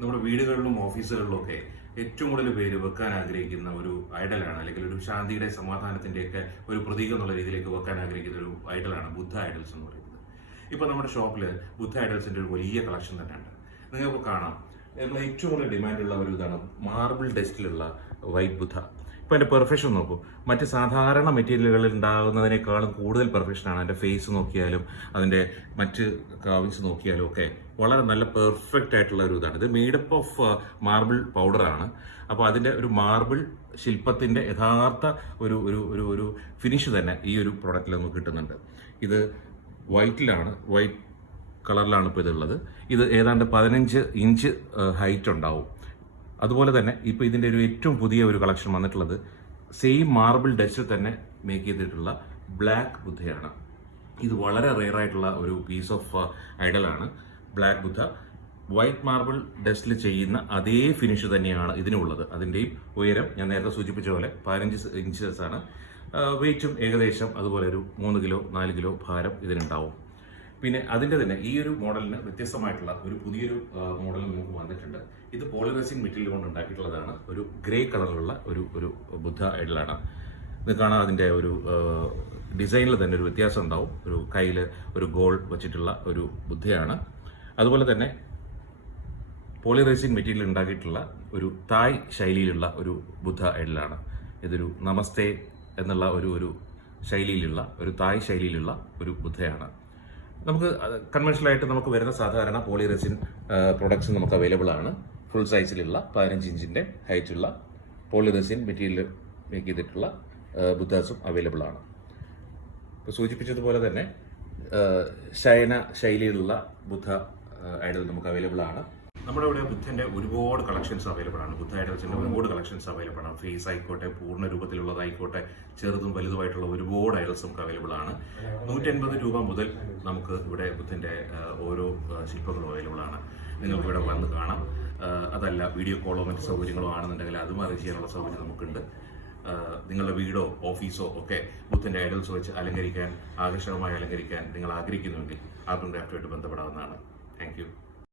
നമ്മുടെ വീടുകളിലും ഓഫീസുകളിലും ഒക്കെ ഏറ്റവും കൂടുതൽ പേര് വെക്കാൻ ആഗ്രഹിക്കുന്ന ഒരു ഐഡലാണ്, അല്ലെങ്കിൽ ഒരു ശാന്തിയുടെ സമാധാനത്തിന്റെയൊക്കെ ഒരു പ്രതീകം എന്നുള്ള രീതിയിലേക്ക് വെക്കാൻ ആഗ്രഹിക്കുന്ന ഒരു ഐഡലാണ് ബുദ്ധ ഐഡൽസ് എന്ന് പറയുന്നത്. ഇപ്പൊ നമ്മുടെ ഷോപ്പിൽ ബുദ്ധ ഐഡൽസിന്റെ ഒരു വലിയ കളക്ഷൻ തന്നെയുണ്ട്. നിങ്ങൾക്ക് കാണാം, ഏറ്റവും കൂടുതൽ ഡിമാൻഡുള്ള ഒരു ഇതാണ് മാർബിൾ ഡസ്റ്റിലുള്ള വൈറ്റ് ബുദ്ധ. ഇപ്പൊ അതിന്റെ പെർഫെക്ഷൻ നോക്കൂ, മറ്റ് സാധാരണ മെറ്റീരിയലുകളിൽ ഉണ്ടാകുന്നതിനേക്കാളും കൂടുതൽ പെർഫെക്ഷനാണ്. അതിന്റെ ഫേസ് നോക്കിയാലും അതിന്റെ മറ്റ് കാവിങ്സ് നോക്കിയാലും ഒക്കെ വളരെ നല്ല പെർഫെക്റ്റ് ആയിട്ടുള്ള ഒരു ഇതാണ്. ഇത് മെയ്ഡപ്പ് ഓഫ് മാർബിൾ പൗഡറാണ്. അപ്പോൾ അതിന്റെ ഒരു മാർബിൾ ശില്പത്തിന്റെ യഥാർത്ഥ ഒരു ഒരു ഒരു ഒരു ഫിനിഷ് തന്നെ ഈ ഒരു പ്രോഡക്റ്റിൽ നമുക്ക് കിട്ടുന്നുണ്ട്. ഇത് വൈറ്റിലാണ്, വൈറ്റ് കളറിലാണ് ഇപ്പോൾ ഇതുള്ളത്. ഇത് ഏതാണ്ട് 15 ഇഞ്ച് ഹൈറ്റ് ഉണ്ടാവും. അതുപോലെ തന്നെ ഇപ്പോൾ ഇതിൻ്റെ ഒരു ഏറ്റവും പുതിയ ഒരു കളക്ഷൻ വന്നിട്ടുള്ളത് സെയിം മാർബിൾ ഡസ്റ്റിൽ തന്നെ മേക്ക് ചെയ്തിട്ടുള്ള ബ്ലാക്ക് ബുദ്ധയാണ്. ഇത് വളരെ റെയർ ആയിട്ടുള്ള ഒരു പീസ് ഓഫ് ഐഡലാണ്. ബ്ലാക്ക് ബുദ്ധ വൈറ്റ് മാർബിൾ ഡസ്റ്റിൽ ചെയ്യുന്ന അതേ ഫിനിഷ് തന്നെയാണ് ഇതിനുള്ളത്. അതിൻ്റെയും ഉയരം ഞാൻ നേരത്തെ സൂചിപ്പിച്ച പോലെ 15 ഇഞ്ചസ് ആണ്. വെയിറ്റും ഏകദേശം അതുപോലെ ഒരു 3 കിലോ 4 കിലോ ഭാരം ഇതിനുണ്ടാവും. പിന്നെ അതിൻ്റെ തന്നെ ഈ ഒരു മോഡലിന് വ്യത്യസ്തമായിട്ടുള്ള ഒരു പുതിയൊരു മോഡൽ നമുക്ക് വന്നിട്ടുണ്ട്. ഇത് പോളിറെസിൻ മെറ്റീരിയൽ കൊണ്ട് ഉണ്ടാക്കിയിട്ടുള്ളതാണ്. ഒരു ഗ്രേ കളറിലുള്ള ഒരു ബുദ്ധ ഐഡലാണ്. ഇത് കാണാൻ അതിൻ്റെ ഒരു ഡിസൈനിൽ തന്നെ ഒരു വ്യത്യാസം ഉണ്ടാവും. ഒരു കയ്യിൽ ഒരു ഗോൾ വെച്ചിട്ടുള്ള ഒരു ബുദ്ധയാണ്. അതുപോലെ തന്നെ പോളിറെസിൻ മെറ്റീരിയൽ ഉണ്ടാക്കിയിട്ടുള്ള ഒരു തായ് ശൈലിയിലുള്ള ഒരു ബുദ്ധ ഐഡലാണ്. ഇതൊരു നമസ്തേ എന്നുള്ള ഒരു ശൈലിയിലുള്ള ഒരു തായ് ശൈലിയിലുള്ള ഒരു ബുദ്ധയാണ്. നമുക്ക് കൺവെൻഷനലായിട്ട് നമുക്ക് വരുന്ന സാധാരണ പോളിറെസിൻ പ്രൊഡക്ട്സ് നമുക്ക് അവൈലബിൾ ആണ്. ഫുൾ സൈസിലുള്ള 15 ഇഞ്ചിന്റെ ഹൈറ്റുള്ള പോളിറെസിൻ മെറ്റീരിയൽ മേക്ക് ചെയ്തിട്ടുള്ള ബുദ്ധാസും അവൈലബിൾ ആണ്. ഇപ്പോൾ സൂചിപ്പിച്ചതുപോലെ തന്നെ ശയന ശൈലിയിലുള്ള ബുദ്ധ ഐഡൽ നമുക്ക് അവൈലബിൾ ആണ്. നമ്മുടെ ഇവിടെ ബുദ്ധന്റെ ഒരുപാട് കളക്ഷൻസ് അവൈലബിൾ ആണ്. ബുദ്ധ ഐഡൽസിന്റെ ഒരുപാട് കളക്ഷൻസ് അവൈലബിൾ ആണ്. ഫേസ് ആയിക്കോട്ടെ, പൂർണ്ണ രൂപത്തിലുള്ളതായിക്കോട്ടെ, ചെറുതും വലുതുമായിട്ടുള്ള ഒരുപാട് ഐഡൽസ് നമുക്ക് അവൈലബിൾ ആണ്. 180 രൂപ മുതൽ നമുക്ക് ഇവിടെ ബുദ്ധന്റെ ഓരോ ശില്പങ്ങളും അവൈലബിൾ ആണ്. നിങ്ങൾക്ക് ഇവിടെ വന്ന് കാണാം. അതല്ല വീഡിയോ കോളോ മറ്റ് സൗകര്യങ്ങളോ ആണെന്നുണ്ടെങ്കിൽ അതും അറേഞ്ച് ചെയ്യാനുള്ള സൗകര്യം നമുക്കുണ്ട്. നിങ്ങളുടെ വീടോ ഓഫീസോ ഒക്കെ ബുദ്ധന്റെ ഐഡൽസ് വെച്ച് അലങ്കരിക്കാൻ, ആകർഷകമായി അലങ്കരിക്കാൻ നിങ്ങൾ ആഗ്രഹിക്കുന്നുവെങ്കിൽ ആർട്ട് ആൻഡ് ക്രാഫ്റ്റുമായിട്ട് ബന്ധപ്പെടാവുന്നതാണ്. Thank you.